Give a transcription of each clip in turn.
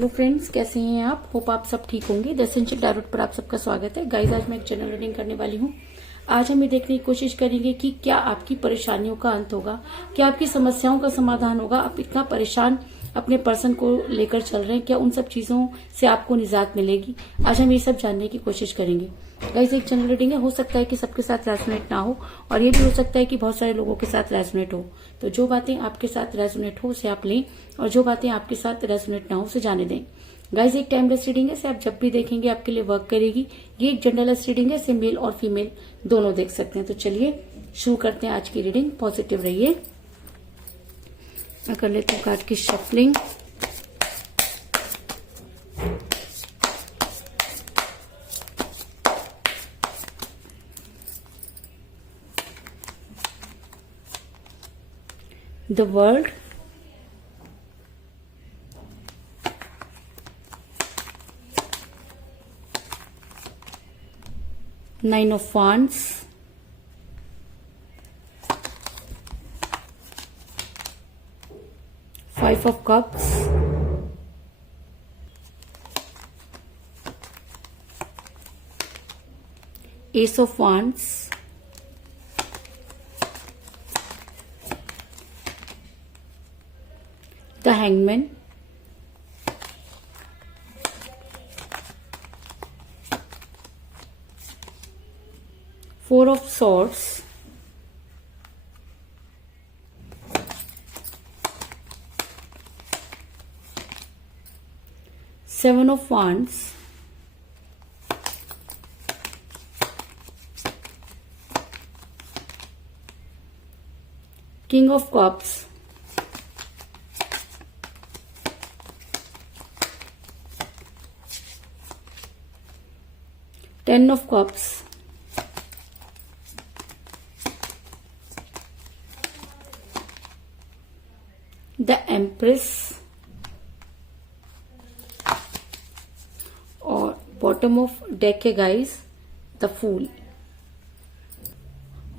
Hello friends, कैसे हैं आप? होप आप सब ठीक होंगे। द एसेंशियल टैरोट पर आप सबका स्वागत है। गाइस, आज मैं एक जनरल रीडिंग करने वाली हूँ। आज हम ये देखने की कोशिश करेंगे कि क्या आपकी परेशानियों का अंत होगा, क्या आपकी समस्याओं का समाधान होगा। आप इतना परेशान अपने पर्सन को लेकर चल रहे हैं, क्या उन सब चीजों से आपको निजात मिलेगी? आज हम ये सब जानने की कोशिश करेंगे। गाइस, एक जनरल रीडिंग है, हो सकता है कि सबके साथ रेजोनेट ना हो, और ये भी हो सकता है कि बहुत सारे लोगों के साथ रेजोनेट हो। तो जो बातें आपके साथ रेजोनेट हो उसे आप लें, और जो बातें आपके साथ रेजोनेट ना हो उसे जाने दें। गाइस, एक टाइमलेस रीडिंग है, इसे आप जब भी देखेंगे आपके लिए वर्क करेगी। ये एक जनरलेस रीडिंग है, इसे मेल और फीमेल दोनों देख सकते हैं। तो चलिए शुरू करते हैं आज की रीडिंग। पॉजिटिव रहिए। मैं कर लेती हूँ कार्ड की shuffling. The world, nine of wands, five of cups, ace of wands, the hangman, four of swords, seven of wands, king of cups, ten of cups, the empress, और bottom of deck है guys the fool.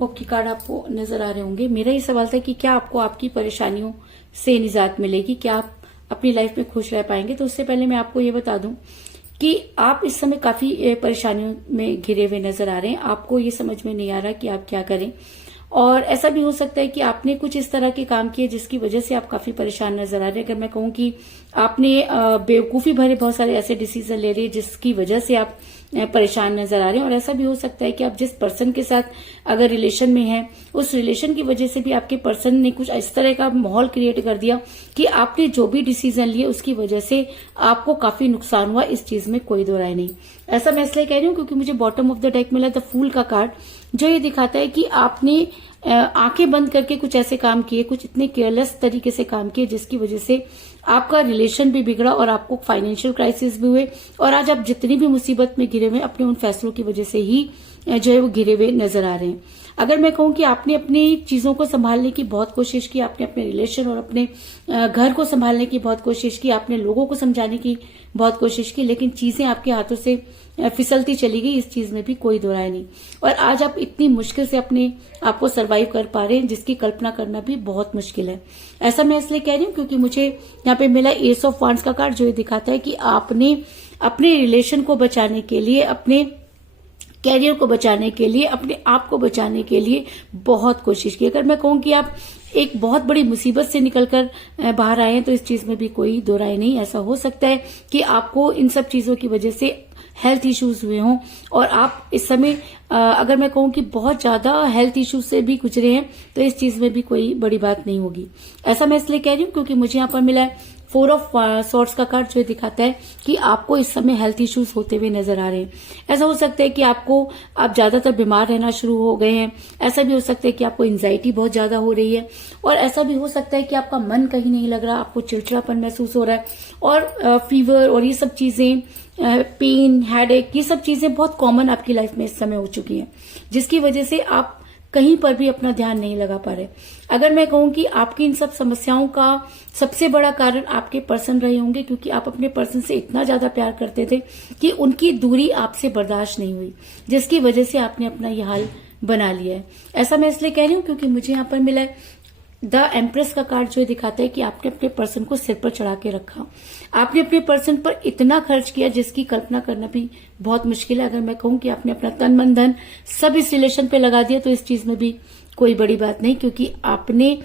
Okay, card आपको नजर आ रहे होंगे। मेरा ये सवाल था कि क्या आपको आपकी परेशानियों से निजात मिलेगी, क्या आप अपनी लाइफ में खुश रह पाएंगे। तो उससे पहले मैं आपको ये बता दूं कि आप इस समय काफी परेशानियों में घिरे हुए नजर आ रहे हैं। आपको ये समझ में नहीं आ रहा कि आप क्या करें, और ऐसा भी हो सकता है कि आपने कुछ इस तरह के काम किए जिसकी वजह से आप काफी परेशान नजर आ रहे हैं। अगर मैं कहूं कि आपने बेवकूफी भरे बहुत सारे ऐसे डिसीजन ले लिए जिसकी वजह से आप परेशान नजर आ रहे हैं। और ऐसा भी हो सकता है कि आप जिस पर्सन के साथ अगर रिलेशन में हैं, उस रिलेशन की वजह से भी आपके पर्सन ने कुछ इस तरह का माहौल क्रिएट कर दिया कि आपने जो भी डिसीजन लिए उसकी वजह से आपको काफी नुकसान हुआ। इस चीज में कोई दो राय नहीं। ऐसा मैं इसलिए कह रही हूँ क्योंकि मुझे बॉटम ऑफ द डेक मिला द फूल का कार्ड, जो ये दिखाता है कि आपने आंखें बंद करके कुछ ऐसे काम किए, कुछ इतने केयरलेस तरीके से काम किए जिसकी वजह से आपका रिलेशन भी बिगड़ा और आपको फाइनेंशियल क्राइसिस भी हुए। और आज आप जितनी भी मुसीबत में घिरे हुए अपने उन फैसलों की वजह से ही जो है वो घिरे हुए नजर आ रहे हैं। अगर मैं कहूं कि आपने अपनी चीजों को संभालने की बहुत कोशिश की, आपने अपने रिलेशन और अपने घर को संभालने की बहुत कोशिश की, आपने लोगों को समझाने की बहुत कोशिश की, लेकिन चीजें आपके हाथों से फिसलती चली गई। इस चीज में भी कोई दो राय नहीं। और आज आप इतनी मुश्किल से अपने आप को सर्वाइव कर पा रहे हैं जिसकी कल्पना करना भी बहुत मुश्किल है। ऐसा मैं इसलिए कह रही हूँ क्योंकि मुझे यहाँ पे मिला एस ऑफ वांड्स का कार्ड, जो ये दिखाता है कि आपने अपने रिलेशन को बचाने के लिए, अपने कैरियर को बचाने के लिए, अपने आप को बचाने के लिए बहुत कोशिश की। अगर मैं कहूँ कि आप एक बहुत बड़ी मुसीबत से निकलकर बाहर आए हैं तो इस चीज में भी कोई दो राय नहीं। ऐसा हो सकता है कि आपको इन सब चीजों की वजह से हेल्थ इश्यूज हुए हों, और आप इस समय अगर मैं कहूँ कि बहुत ज्यादा हेल्थ इश्यूज से भी गुजरे हैं, तो इस चीज में भी कोई बड़ी बात नहीं होगी। ऐसा मैं इसलिए कह रही हूँ क्योंकि मुझे यहाँ पर मिला है फोर ऑफ सॉर्ड्स का कार्ड, जो दिखाता है कि आपको इस समय हेल्थ इश्यूज होते हुए नजर आ रहे हैं। ऐसा हो सकता है कि आप ज्यादातर बीमार रहना शुरू हो गए हैं। ऐसा भी हो सकता है कि आपको एंजाइटी बहुत ज्यादा हो रही है, और ऐसा भी हो सकता है कि आपका मन कहीं नहीं लग रहा, आपको चिड़चिड़ापन महसूस हो रहा है, और फीवर और ये सब चीजें, पेन, हेडेक, ये सब चीजें बहुत कॉमन आपकी लाइफ में इस समय हो चुकी हैं, जिसकी वजह से आप कहीं पर भी अपना ध्यान नहीं लगा पा रहे। अगर मैं कहूं कि आपकी इन सब समस्याओं का सबसे बड़ा कारण आपके पर्सन रहे होंगे, क्योंकि आप अपने पर्सन से इतना ज्यादा प्यार करते थे कि उनकी दूरी आपसे बर्दाश्त नहीं हुई, जिसकी वजह से आपने अपना ये हाल बना लिया है। ऐसा मैं इसलिए कह रही हूं क्योंकि मुझे यहाँ पर मिला है द एम्प्रेस का कार्ड जो दिखाता है कि आपने अपने पर्सन को सिर पर चढ़ा के रखा। आपने अपने पर्सन पर इतना खर्च किया जिसकी कल्पना करना भी बहुत मुश्किल है। अगर मैं कहूं कि आपने अपना तन मन धन सब इस रिलेशन पे लगा दिया तो इस चीज में भी कोई बड़ी बात नहीं, क्योंकि आपने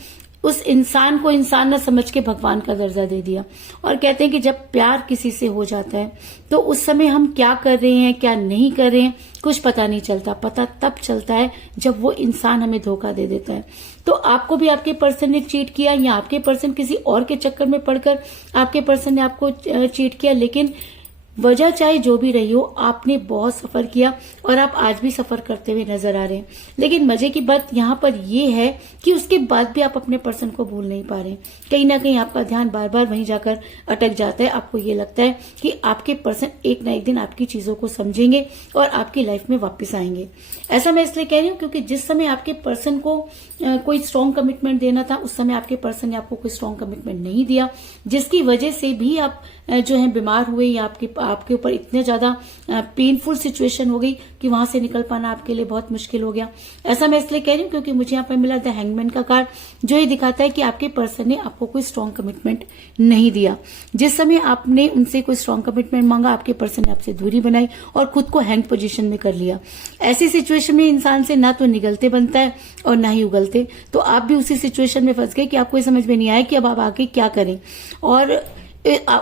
उस इंसान को इंसान न समझ के भगवान का दर्जा दे दिया। और कहते हैं कि जब प्यार किसी से हो जाता है तो उस समय हम क्या कर रहे हैं क्या नहीं कर रहे हैं कुछ पता नहीं चलता। पता तब चलता है जब वो इंसान हमें धोखा दे देता है। तो आपको भी आपके पर्सन ने चीट किया या आपके पर्सन किसी और के चक्कर में पड़कर आपके पर्सन ने आपको चीट किया, लेकिन वजह चाहे जो भी रही हो आपने बहुत सफर किया और आप आज भी सफर करते हुए नजर आ रहे हैं। लेकिन मजे की बात यहाँ पर ये है कि उसके बाद भी आप अपने पर्सन को भूल नहीं पा रहे। कहीं ना कहीं आपका ध्यान बार बार वहीं जाकर अटक जाता है। आपको ये लगता है कि आपके पर्सन एक ना एक दिन आपकी चीजों को समझेंगे और आपकी लाइफ में वापस आएंगे। ऐसा मैं इसलिए कह रही हूँ क्योंकि जिस समय आपके पर्सन को कोई स्ट्रॉन्ग कमिटमेंट देना था उस समय आपके पर्सन ने आपको कोई स्ट्रॉन्ग कमिटमेंट नहीं दिया, जिसकी वजह से भी आप जो है बीमार हुए या आपके ऊपर इतने ज्यादा पेनफुल सिचुएशन हो गई कि वहां से निकल पाना आपके लिए बहुत मुश्किल हो गया। ऐसा मैं इसलिए कह रही हूँ क्योंकि मुझे यहाँ पर मिला द हैंगमैन का कार्ड जो ये दिखाता है कि आपके पर्सन ने आपको कोई स्ट्रॉन्ग कमिटमेंट नहीं दिया। जिस समय आपने उनसे कोई स्ट्रॉन्ग कमिटमेंट मांगा आपके पर्सन ने आपसे दूरी बनाई और खुद को हैंग पोजीशन में कर लिया। ऐसी सिचुएशन में इंसान से ना तो निगलते बनता है और ना ही उगलते। तो आप भी उसी सिचुएशन में फंस गए कि आपको समझ में नहीं आया कि अब आप आगे क्या करें। और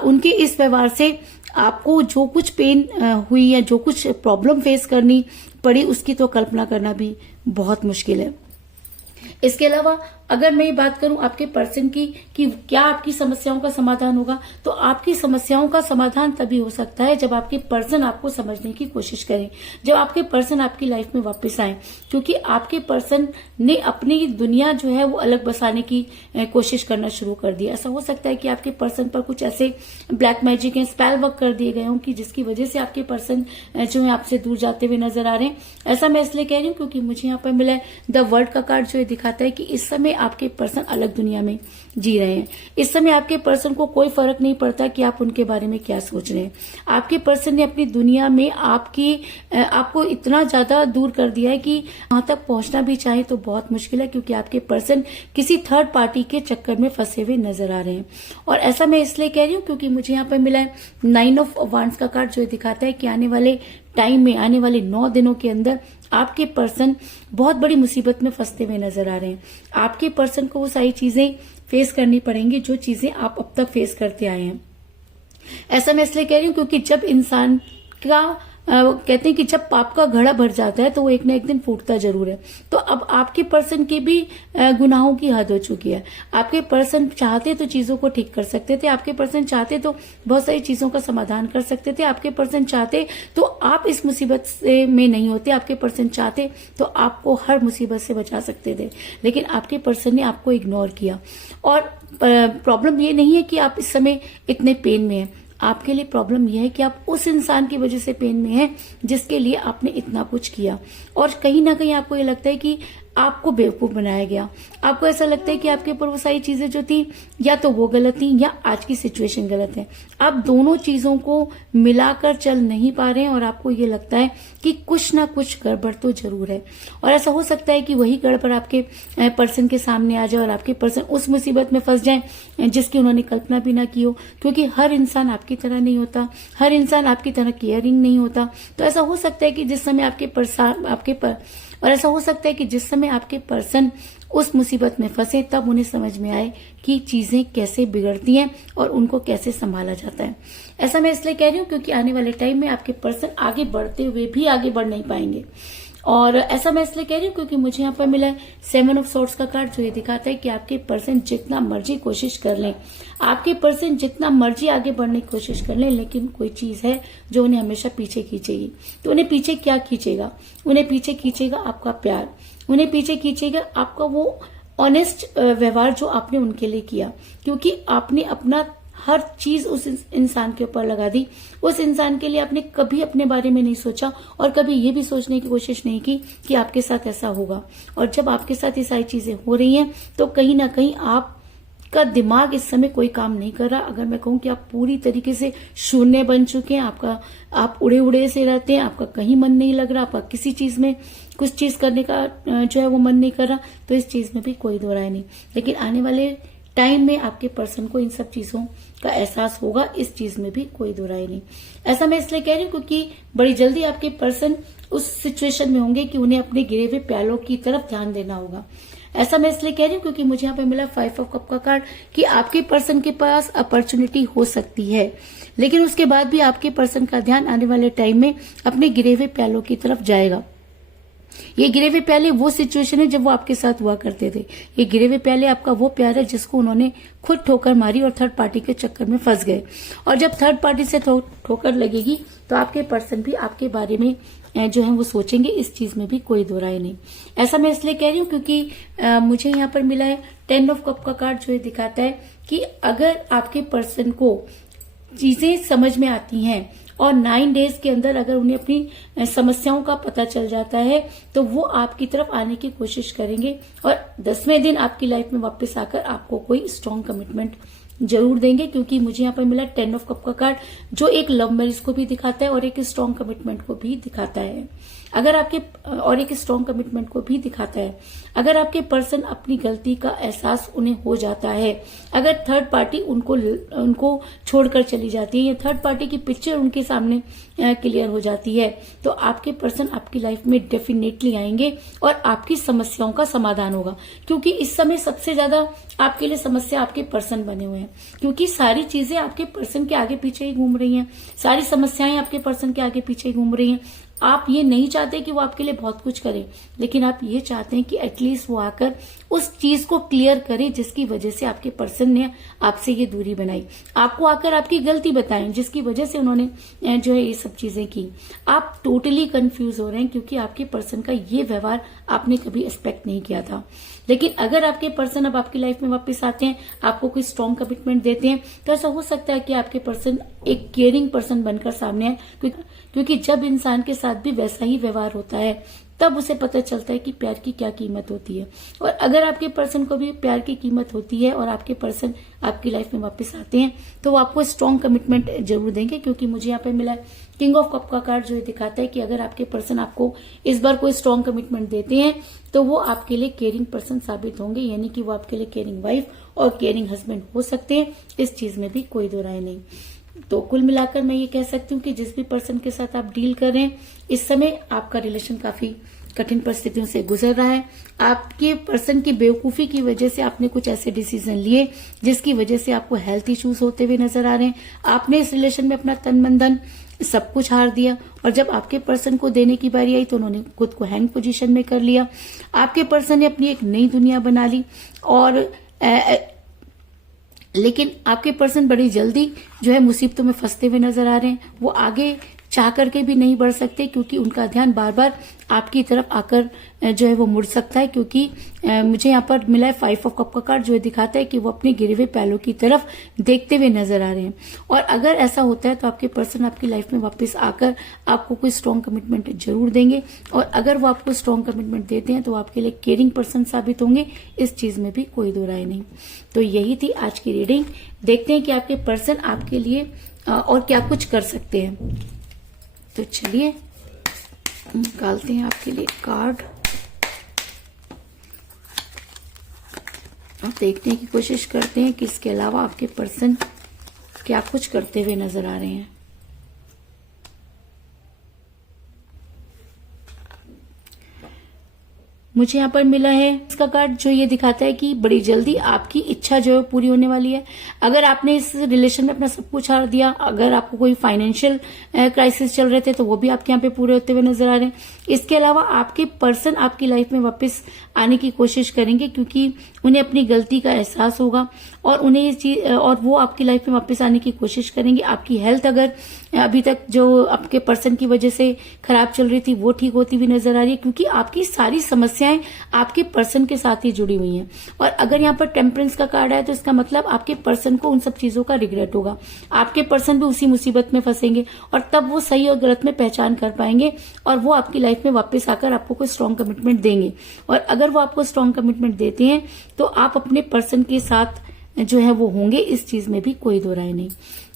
उनके इस व्यवहार से आपको जो कुछ पेन हुई या जो कुछ प्रॉब्लम फेस करनी पड़ी उसकी तो कल्पना करना भी बहुत मुश्किल है। इसके अलावा अगर मैं ये बात करूं आपके पर्सन की कि क्या आपकी समस्याओं का समाधान होगा, तो आपकी समस्याओं का समाधान तभी हो सकता है जब आपके पर्सन आपको समझने की कोशिश करें, जब आपके पर्सन आपकी लाइफ में वापस आए। क्योंकि आपके पर्सन ने अपनी दुनिया जो है वो अलग बसाने की कोशिश करना शुरू कर दी। ऐसा हो सकता है कि आपके पर्सन पर कुछ ऐसे ब्लैक मैजिक या स्पेल वर्क कर दिए गए हों कि जिसकी वजह से आपके पर्सन जो है आपसे दूर जाते हुए नजर आ रहे हैं। ऐसा मैं इसलिए कह रही हूँ क्योंकि मुझे यहाँ पर मिला है द वर्ल्ड का कार्ड जो दिखाता है कि इस समय आपके पर्सन अलग दुनिया में जी रहे हैं। इस समय आपके पर्सन को कोई फर्क नहीं पड़ता कि आप उनके बारे में क्या सोच रहे हैं। आपके पर्सन ने अपनी दुनिया में आपको इतना ज्यादा दूर कर दिया है कि वहां तक पहुंचना भी चाहे तो बहुत मुश्किल है, क्योंकि आपके पर्सन किसी थर्ड पार्टी के चक्कर में फंसे हुए नजर आ रहे हैं। और ऐसा मैं इसलिए कह रही हूँ क्योंकि मुझे यहाँ पर मिला है 9 ऑफ वांड्स का कार्ड जो दिखाता है कि आने वाले टाइम में, आने वाले 9 दिनों के अंदर आपके पर्सन बहुत बड़ी मुसीबत में फंसते हुए नजर आ रहे हैं। आपके पर्सन को वो सारी चीजें फेस करनी पड़ेंगी जो चीजें आप अब तक फेस करते आए हैं। ऐसा मैं इसलिए कह रही हूँ क्योंकि जब इंसान का कहते हैं कि जब पाप का घड़ा भर जाता है तो वो एक ना एक दिन फूटता जरूर है। तो अब आपके पर्सन की भी गुनाहों की हद हो चुकी है। आपके पर्सन चाहते तो चीजों को ठीक कर सकते थे, आपके पर्सन चाहते तो बहुत सारी चीजों का समाधान कर सकते थे, आपके पर्सन चाहते तो आप इस मुसीबत से में नहीं होते, आपके पर्सन चाहते तो आपको हर मुसीबत से बचा सकते थे। लेकिन आपके पर्सन ने आपको इग्नोर किया। और प्रॉब्लम ये नहीं है कि आप इस समय इतने पेन में हैं, आपके लिए प्रॉब्लम यह है कि आप उस इंसान की वजह से पेन में हैं जिसके लिए आपने इतना कुछ किया। और कहीं ना कहीं आपको ये लगता है कि आपको बेवकूफ बनाया गया। आपको ऐसा लगता है कि आपके ऊपर वो सारी चीजें जो थी या तो वो गलत थी या आज की सिचुएशन गलत है। आप दोनों चीजों को मिलाकर चल नहीं पा रहे हैं और आपको ये लगता है कि कुछ ना कुछ गड़बड़ तो जरूर है। और ऐसा हो सकता है कि वही गड़बड़ आपके पर्सन के सामने आ जाए और आपके पर्सन उस मुसीबत में फंस जाए जिसकी उन्होंने कल्पना भी ना की हो। क्योंकि हर इंसान आपकी तरह नहीं होता, हर इंसान आपकी तरह केयरिंग नहीं होता। तो ऐसा हो सकता है कि जिस समय और ऐसा हो सकता है कि जिस समय आपके पर्सन उस मुसीबत में फंसे तब उन्हें समझ में आए कि चीजें कैसे बिगड़ती हैं और उनको कैसे संभाला जाता है। ऐसा मैं इसलिए कह रही हूँ क्योंकि आने वाले टाइम में आपके पर्सन आगे बढ़ते हुए भी आगे बढ़ नहीं पाएंगे। और ऐसा मैं इसलिए कह रही हूँ क्योंकि मुझे यहाँ पर मिला है 7 ऑफ सोर्ड्स का कार्ड जो ये दिखाता है कि आपके पर्सन जितना मर्जी कोशिश कर लें, आपके पर्सन जितना मर्जी आगे बढ़ने की कोशिश कर लें, लेकिन कोई चीज है जो उन्हें हमेशा पीछे खींचेगी। तो उन्हें पीछे क्या खींचेगा? उन्हें पीछे खींचेगा आपका प्यार, उन्हें पीछे खींचेगा आपका वो ऑनेस्ट व्यवहार जो आपने उनके लिए किया। क्योंकि आपने अपना हर चीज उस इंसान के ऊपर लगा दी। उस इंसान के लिए आपने कभी अपने बारे में नहीं सोचा और कभी ये भी सोचने की कोशिश नहीं की कि आपके साथ ऐसा होगा। और जब आपके साथ ये सारी चीजें हो रही हैं तो कहीं ना कहीं आप आपका दिमाग इस समय कोई काम नहीं कर रहा। अगर मैं कहूं कि आप पूरी तरीके से शून्य बन चुके हैं, आप उड़े उड़े से रहते हैं, आपका कहीं मन नहीं लग रहा, आपका किसी चीज में कुछ चीज करने का जो है वो मन नहीं कर रहा, तो इस चीज में भी कोई दो राय नहीं। लेकिन आने वाले टाइम में आपके पर्सन को इन सब चीजों का एहसास होगा, इस चीज में भी कोई दो राय नहीं। ऐसा मैं इसलिए कह रही हूँ क्योंकि बड़ी जल्दी आपके पर्सन उस सिचुएशन में होंगे कि उन्हें अपने गिरे हुए प्यालों की तरफ ध्यान देना होगा। ऐसा मैं इसलिए कह रही हूँ क्योंकि मुझे यहाँ पे मिला 5 ऑफ कप का कार्ड कि आपके पर्सन के पास अपॉर्चुनिटी हो सकती है, लेकिन उसके बाद भी आपके पर्सन का ध्यान आने वाले टाइम में अपने गिरे हुए प्यालों की तरफ जाएगा। ये गिरे हुए प्याले वो सिचुएशन है जब वो आपके साथ हुआ करते थे। ये गिरे हुए प्याले आपका वो प्यार है जिसको उन्होंने खुद ठोकर मारी और थर्ड पार्टी के चक्कर में फंस गए। और जब थर्ड पार्टी से ठोकर लगेगी तो आपके पर्सन भी आपके बारे में जो है वो सोचेंगे, इस चीज में भी कोई दो राय नहीं। ऐसा मैं इसलिए कह रही हूँ क्योंकि मुझे यहाँ पर मिला है 10 ऑफ कप का कार्ड, जो ये दिखाता है कि अगर आपके पर्सन को चीजें समझ में आती हैं और 9 डेज के अंदर अगर उन्हें अपनी समस्याओं का पता चल जाता है तो वो आपकी तरफ आने की कोशिश करेंगे और 10वें दिन आपकी लाइफ में वापस आकर आपको कोई स्ट्रॉन्ग कमिटमेंट जरूर देंगे। क्योंकि मुझे यहाँ पर मिला 10 ऑफ कप का कार्ड, जो एक लव मैरिज को भी दिखाता है और एक स्ट्रॉन्ग कमिटमेंट को भी दिखाता है। अगर आपके और एक स्ट्रॉन्ग कमिटमेंट को भी दिखाता है अगर आपके पर्सन अपनी गलती का एहसास उन्हें हो जाता है, अगर थर्ड पार्टी उनको छोड़कर चली जाती है या थर्ड पार्टी की पिक्चर उनके सामने क्लियर हो जाती है, तो आपके पर्सन आपकी लाइफ में डेफिनेटली आएंगे और आपकी समस्याओं का समाधान होगा। क्योंकि इस समय सबसे ज्यादा आपके लिए समस्या आपके पर्सन बने हुए हैं, क्योंकि सारी चीजें आपके पर्सन के आगे पीछे ही घूम रही हैं, सारी समस्याएं आपके पर्सन के आगे पीछे ही घूम रही हैं। आप ये नहीं चाहते कि वो आपके लिए बहुत कुछ करे, लेकिन आप ये चाहते हैं कि एटलीस्ट वो आकर उस चीज को क्लियर करे जिसकी वजह से आपके पर्सन ने आपसे ये दूरी बनाई, आपको आकर आपकी गलती बताएं जिसकी वजह से उन्होंने जो है ये सब चीजें की। आप टोटली कंफ्यूज हो रहे हैं क्योंकि आपके पर्सन का ये व्यवहार आपने कभी एक्सपेक्ट नहीं किया था। लेकिन अगर आपके पर्सन अब आपकी लाइफ में वापस आते हैं, आपको कोई स्ट्रॉन्ग कमिटमेंट देते हैं, तो ऐसा हो सकता है कि आपके पर्सन एक केयरिंग पर्सन बनकर सामने आए। क्योंकि जब इंसान के साथ भी वैसा ही व्यवहार होता है तब उसे पता चलता है कि प्यार की क्या कीमत होती है। और अगर आपके पर्सन को भी प्यार की कीमत होती है और आपके पर्सन आपकी लाइफ में वापस आते हैं तो वो आपको स्ट्रॉन्ग कमिटमेंट जरूर देंगे। क्योंकि मुझे यहाँ पे मिला है किंग ऑफ कप का कार्ड, जो दिखाता है कि अगर आपके पर्सन आपको इस बार कोई स्ट्रॉन्ग कमिटमेंट देते हैं तो वो आपके लिए केयरिंग पर्सन साबित होंगे, यानी कि वो आपके लिए केयरिंग वाइफ और केयरिंग हस्बैंड हो सकते हैं। इस चीज में भी कोई दो राय नहीं। तो कुल मिलाकर मैं ये कह सकती हूँ कि जिस भी पर्सन के साथ आप डील कर रहे हैं, इस समय आपका रिलेशन काफी कठिन परिस्थितियों से गुजर रहा है। आपके पर्सन की बेवकूफी की वजह से आपने कुछ ऐसे डिसीजन लिए जिसकी वजह से आपको हेल्थ इश्यूज होते हुए नजर आ रहे हैं। आपने इस रिलेशन में अपना तन मन धन सब कुछ हार दिया और जब आपके पर्सन को देने की बारी आई तो उन्होंने खुद को हैंग पोजीशन में कर लिया। आपके पर्सन ने अपनी एक नई दुनिया बना ली और लेकिन आपके पर्सन बड़ी जल्दी जो है मुसीबतों में फंसते हुए नजर आ रहे हैं। वो आगे चाह करके भी नहीं बढ़ सकते क्योंकि उनका ध्यान बार बार आपकी तरफ आकर जो है वो मुड़ सकता है। क्योंकि मुझे यहाँ पर मिला है 5 ऑफ कप का कार्ड, जो दिखाता है कि वो अपने गिरे हुए पैलों की तरफ देखते हुए नजर आ रहे हैं। और अगर ऐसा होता है तो आपके पर्सन आपकी लाइफ में वापस आकर आपको कोई स्ट्रॉन्ग कमिटमेंट जरूर देंगे और अगर वो आपको स्ट्रॉन्ग कमिटमेंट देते हैं तो आपके लिए केयरिंग पर्सन साबित होंगे। इस चीज में भी कोई दो राय नहीं। तो यही थी आज की रीडिंग। देखते हैं कि आपके पर्सन आपके लिए और क्या कुछ कर सकते हैं। तो चलिए निकालते हैं आपके लिए कार्ड और देखने की कोशिश करते हैं कि इसके अलावा आपके पर्सन क्या कुछ करते हुए नजर आ रहे हैं। मुझे यहाँ पर मिला है इसका कार्ड, जो ये दिखाता है कि बड़ी जल्दी आपकी इच्छा जो है पूरी होने वाली है। अगर आपने इस रिलेशन में अपना सब कुछ हार दिया, अगर आपको कोई फाइनेंशियल क्राइसिस चल रहे थे तो वो भी आपके यहाँ पे पूरे होते हुए नजर आ रहे हैं। इसके अलावा आपके पर्सन आपकी लाइफ में वापस आने की कोशिश करेंगे क्योंकि उन्हें अपनी गलती का एहसास होगा और उन्हें ये चीज और वो आपकी लाइफ में वापस आने की कोशिश करेंगे। आपकी हेल्थ अगर अभी तक जो आपके पर्सन की वजह से खराब चल रही थी वो ठीक होती हुई नजर आ रही है क्योंकि आपकी सारी समस्याएं आपके पर्सन के साथ ही जुड़ी हुई हैं। और अगर यहाँ पर टेम्परेंस का कार्ड आया तो इसका मतलब आपके पर्सन को उन सब चीजों का रिग्रेट होगा। आपके पर्सन भी उसी मुसीबत में फंसेंगे और तब वो सही और गलत में पहचान कर पाएंगे और वो आपकी लाइफ में वापस आकर आपको कोई स्ट्रॉन्ग कमिटमेंट देंगे। और अगर वो आपको स्ट्रॉन्ग कमिटमेंट देते हैं तो आप अपने पर्सन के साथ जो है वो होंगे, इस चीज में भी कोई दो राय नहीं।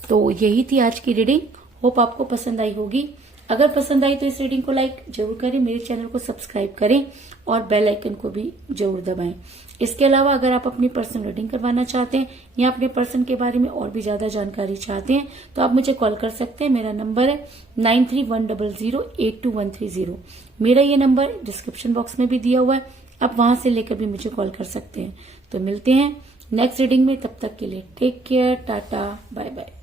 तो यही थी आज की रीडिंग। होप आपको पसंद आई होगी। अगर पसंद आई तो इस रीडिंग को लाइक जरूर करें, मेरे चैनल को सब्सक्राइब करें और बेल आइकन को भी जरूर दबाएं। इसके अलावा अगर आप अपनी पर्सनल रीडिंग करवाना चाहते हैं या अपने पर्सन के बारे में और भी ज्यादा जानकारी चाहते हैं तो आप मुझे कॉल कर सकते हैं। मेरा नंबर है 9310082130। मेरा ये नंबर डिस्क्रिप्शन बॉक्स में भी दिया हुआ है, आप वहां से लेकर भी मुझे कॉल कर सकते हैं। तो मिलते हैं नेक्स्ट रीडिंग में, तब तक के लिए take care, tata, bye bye.